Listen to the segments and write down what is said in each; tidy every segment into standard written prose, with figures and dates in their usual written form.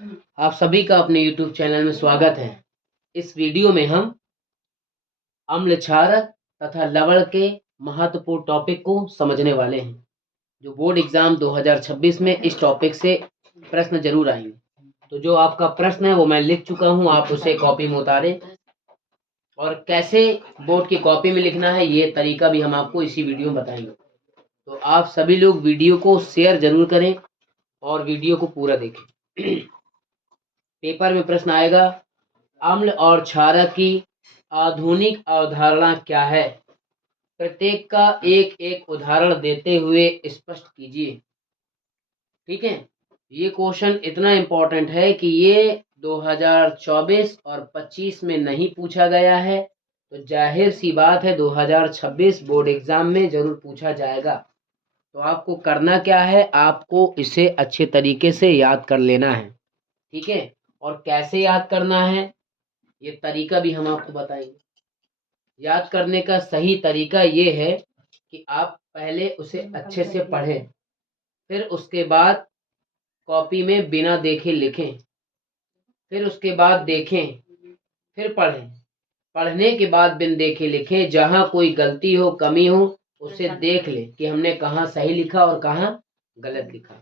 आप सभी का अपने YouTube चैनल में स्वागत है। इस वीडियो में हम अम्ल क्षारक तथा लवण के महत्वपूर्ण टॉपिक को समझने वाले हैं। जो बोर्ड एग्जाम 2026 में इस टॉपिक से प्रश्न जरूर आएंगे। तो जो आपका प्रश्न है वो मैं लिख चुका हूँ, आप उसे कॉपी में उतारें। और कैसे बोर्ड की कॉपी में लिखना है ये तरीका भी हम आपको इसी वीडियो में बताएंगे। तो आप सभी लोग वीडियो को शेयर जरूर करें और वीडियो को पूरा देखें। पेपर में प्रश्न आएगा, अम्ल और क्षारक की आधुनिक अवधारणा क्या है? प्रत्येक का एक एक उदाहरण देते हुए स्पष्ट कीजिए। ठीक है, ये क्वेश्चन इतना इम्पोर्टेंट है कि ये 2024 और 25 में नहीं पूछा गया है, तो जाहिर सी बात है 2026 बोर्ड एग्जाम में जरूर पूछा जाएगा। तो आपको करना क्या है, आपको इसे अच्छे तरीके से याद कर लेना है। ठीक है, और कैसे याद करना है ये तरीका भी हम आपको बताएंगे। याद करने का सही तरीका ये है कि आप पहले उसे अच्छे से पढ़ें, फिर उसके बाद कॉपी में बिना देखे लिखें, फिर उसके बाद देखें, फिर पढ़ें, पढ़ने के बाद बिन देखे लिखें। जहाँ कोई गलती हो, कमी हो, उसे देख लें कि हमने कहाँ सही लिखा और कहाँ गलत लिखा।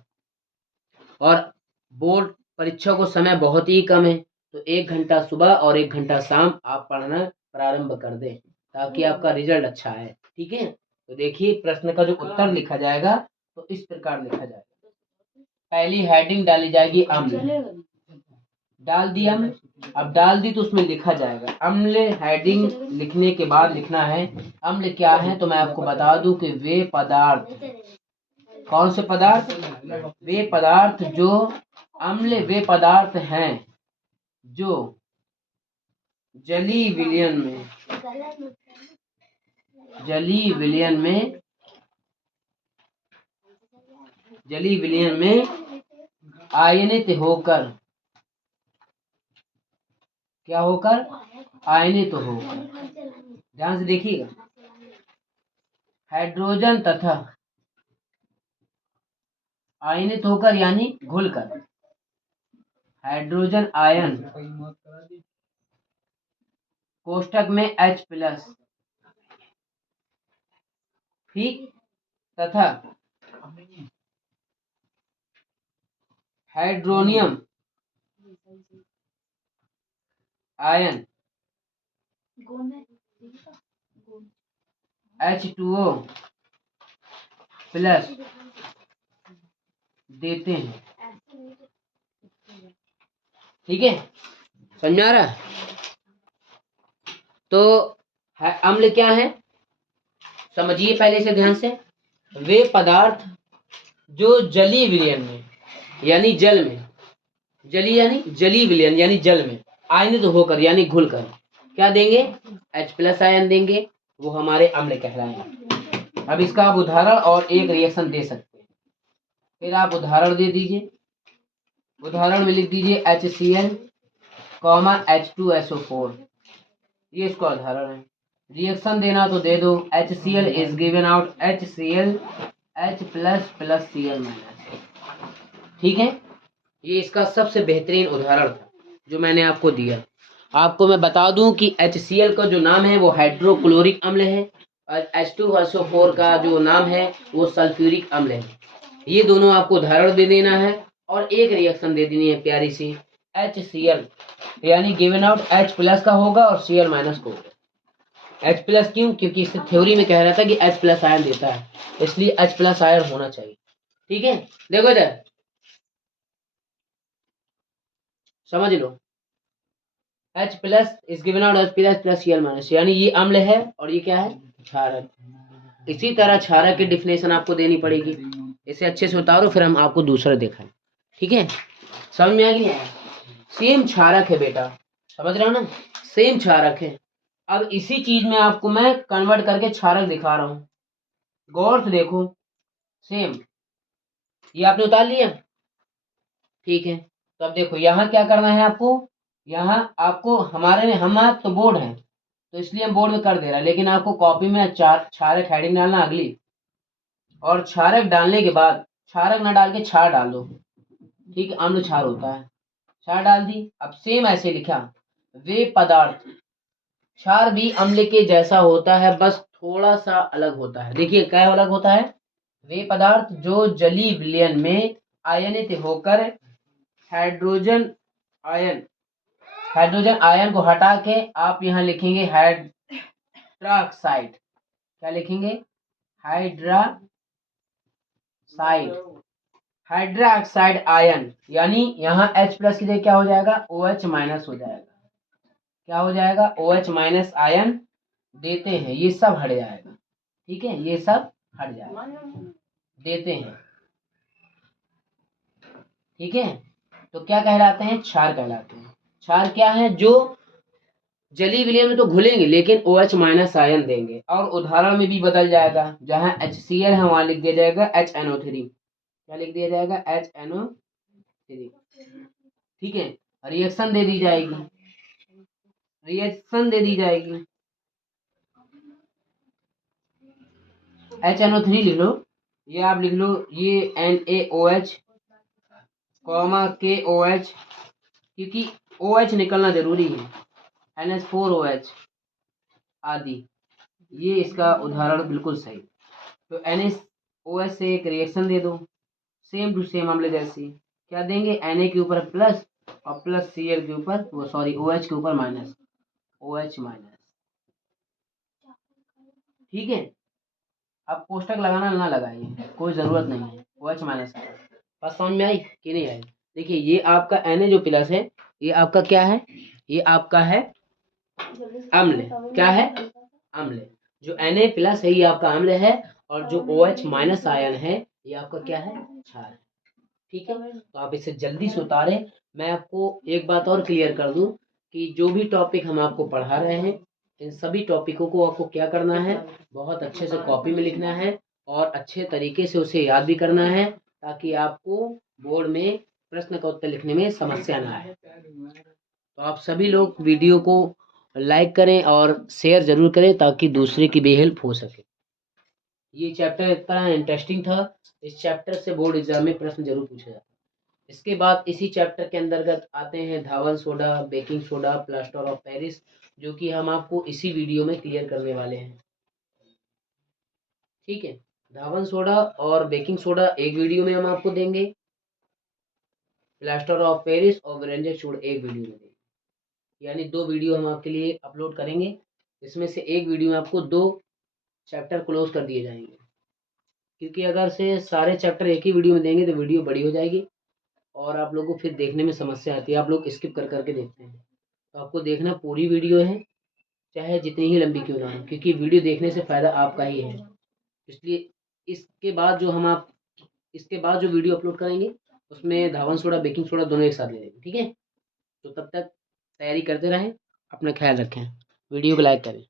और बोर्ड परीक्षा को समय बहुत ही कम है, तो 1 घंटा सुबह और 1 घंटा शाम आप पढ़ना प्रारंभ कर दें ताकि आपका रिजल्ट अच्छा है। ठीक है, तो देखिए प्रश्न का जो उत्तर लिखा जाएगा तो इस प्रकार लिखा जाएगा। पहली हेडिंग डाली जाएगी अम्ल, डाल दी अम्ल। अब डाल दी तो उसमें लिखा जाएगा अम्ल। हेडिंग लिखने के बाद लिखना है अम्ल क्या है। तो मैं आपको बता दूं कि वे पदार्थ, कौन से पदार्थ? वे पदार्थ जो अम्ल, वे पदार्थ हैं जो जलीय विलयन में आयनित होकर, क्या होकर? आयनित होकर। ध्यान से देखिएगा, हाइड्रोजन तथा आयनित होकर यानी घुलकर, हाइड्रोजन आयन कोष्टक में H+, ठीक, तथा हाइड्रोनियम आयन H2O+ देते हैं। ठीक है, समझ आ रहा है? तो अम्ल क्या है समझिए पहले से ध्यान से। वे पदार्थ जो जलीय विलयन में यानी जल में, जलीय विलयन यानी जल में आयनित होकर यानी घुलकर क्या देंगे? H+ आयन देंगे, वो हमारे अम्ल कहलाएंगे। अब इसका आप उदाहरण और एक रिएक्शन दे सकते हैं। फिर आप उदाहरण दे दीजिए। उदाहरण में लिख दीजिए HCl, H2SO4, ये इसका उदाहरण है। रिएक्शन देना तो दे दो, HCl is given out HCl H++ Cl-। ठीक है, ये इसका सबसे बेहतरीन उदाहरण था जो मैंने आपको दिया। आपको मैं बता दूं कि HCl का जो नाम है वो हाइड्रोक्लोरिक अम्ल है और H2SO4 का जो नाम है वो सल्फ्यूरिक अम्ल है। ये दोनों आपको उदाहरण दे देना है और एक रिएक्शन दे देनी है प्यारी सी। HCl यानी गिवन आउट H+ का होगा और Cl- का होगा। H+ क्यों? क्योंकि इससे थ्योरी में कह रहा था कि H+ आयन देता है, इसलिए H+ आयन होना चाहिए। ठीक है, देखो इधर समझ लो, H+ is given out H+ Cl-, यानी ये अम्ल है और ये क्या है? क्षारक। इसी तरह क्षारक की डिफिनेशन आपको देनी पड़ेगी। इसे अच्छे से उतारो फिर हम आपको दूसरा दिखाएं। ठीक है, समझ में आ गया? सेम क्षारक है बेटा, समझ रहे हो ना? सेम क्षारक है। अब इसी चीज में आपको मैं कन्वर्ट करके क्षारक दिखा रहा हूँ, गौर से देखो। सेम, ये आपने उतार लिया, ठीक है। तो अब देखो यहाँ क्या करना है आपको, यहाँ आपको हमारा तो बोर्ड है तो इसलिए हम बोर्ड में कर दे रहा है, लेकिन आपको कॉपी में क्षारक हेडिंग डालना अगली, और क्षारक डालने के बाद क्षारक ना डाल के क्षार डाल दो। ठीक है, अम्ल क्षार होता है। क्षार डाल दी। अब सेम ऐसे लिखा, वे पदार्थ, क्षार भी अम्ल के जैसा होता है, बस थोड़ा सा अलग होता है। देखिए क्या अलग होता है, वे पदार्थ जो जलीय विलयन में आयनित होकर हाइड्रोजन आयन, हाइड्रोजन आयन को हटा के आप यहाँ लिखेंगे हाइड्रोक्साइड। क्या लिखेंगे, हाइड्रोक्साइड, हाइड्रोक्साइड आयन, यानी यहाँ H प्लस की जगह क्या हो जाएगा, OH माइनस हो जाएगा। क्या हो जाएगा, OH माइनस आयन देते हैं, ये सब हट जाएगा। ठीक है, ये सब हट जाएगा, देते हैं। ठीक है, तो क्या कहलाते हैं, क्षार कहलाते हैं। क्षार क्या है, जो जलीय विलयन में तो घुलेंगे लेकिन OH माइनस आयन देंगे, और उदाहरण में भी बदल जाएगा। जहां HCl है वहां लिख दिया जाएगा HNO3। क्या लिख दिया जाएगा, HNO3। ठीक है, रिएक्शन दे दी जाएगी, रिएक्शन दे दी जाएगी। HNO3 लिख लो, ये आप लिख लो, ये NaOH KOH, क्योंकि OH निकलना जरूरी है, NH4OH आदि। ये इसका उदाहरण बिल्कुल सही। तो NaOH से एक रिएक्शन दे दो, सेम टू सेम अम्ल जैसी। क्या देंगे, Na के ऊपर प्लस और प्लस Cl के ऊपर, वो सॉरी OH के ऊपर माइनस, OH माइनस। ठीक है, अब कोष्टक लगाना ना लगाइए, कोई जरूरत नहीं है, OH माइनस। बात समझ में आई कि नहीं आई। देखिए ये आपका Na जो प्लस है, ये आपका क्या है, ये आपका है अम्ल। क्या है, अम्ल। जो Na प्लस है ये आपका अम्ल है, और जो OH माइनस आयन है ये आपका क्या है, क्षार है। ठीक है, तो आप इसे जल्दी से उतारें। मैं आपको एक बात और क्लियर कर दूं कि जो भी टॉपिक हम आपको पढ़ा रहे हैं, इन सभी टॉपिकों को आपको क्या करना है, बहुत अच्छे से कॉपी में लिखना है और अच्छे तरीके से उसे याद भी करना है, ताकि आपको बोर्ड में प्रश्न का उत्तर लिखने में समस्या ना आए। तो आप सभी लोग वीडियो को लाइक करें और शेयर जरूर करें, ताकि दूसरे की भी हेल्प हो सके। ये चैप्टर इतना इंटरेस्टिंग था, इस चैप्टर से बोर्ड एग्जाम में प्रश्न जरूर पूछा जाता है। इसके बाद इसी चैप्टर के अंतर्गत आते हैं धावन soda, baking soda, plaster of Paris, जो कि हम आपको इसी वीडियो में क्लियर करने वाले हैं। ठीक है, धावन सोडा और बेकिंग सोडा एक वीडियो में हम आपको देंगे, प्लास्टर ऑफ पेरिस और व्यंजक सोडा एक वीडियो में देंगे, यानी 2 वीडियो हम आपके लिए अपलोड करेंगे। इसमें से एक वीडियो में आपको 2 चैप्टर क्लोज कर दिए जाएंगे, क्योंकि अगर से सारे चैप्टर एक ही वीडियो में देंगे तो वीडियो बड़ी हो जाएगी और आप लोगों को फिर देखने में समस्या आती है, आप लोग स्किप कर करके देखते हैं। तो आपको देखना पूरी वीडियो है, चाहे जितनी ही लंबी क्यों ना हो, क्योंकि वीडियो देखने से फ़ायदा आपका ही है। इसलिए इसके बाद जो वीडियो अपलोड करेंगे उसमें धावन सोडा, बेकिंग सोडा दोनों एक साथ ले लेंगे। ठीक है, तो तब तक तैयारी करते रहें, अपना ख्याल रखें, वीडियो को लाइक करें।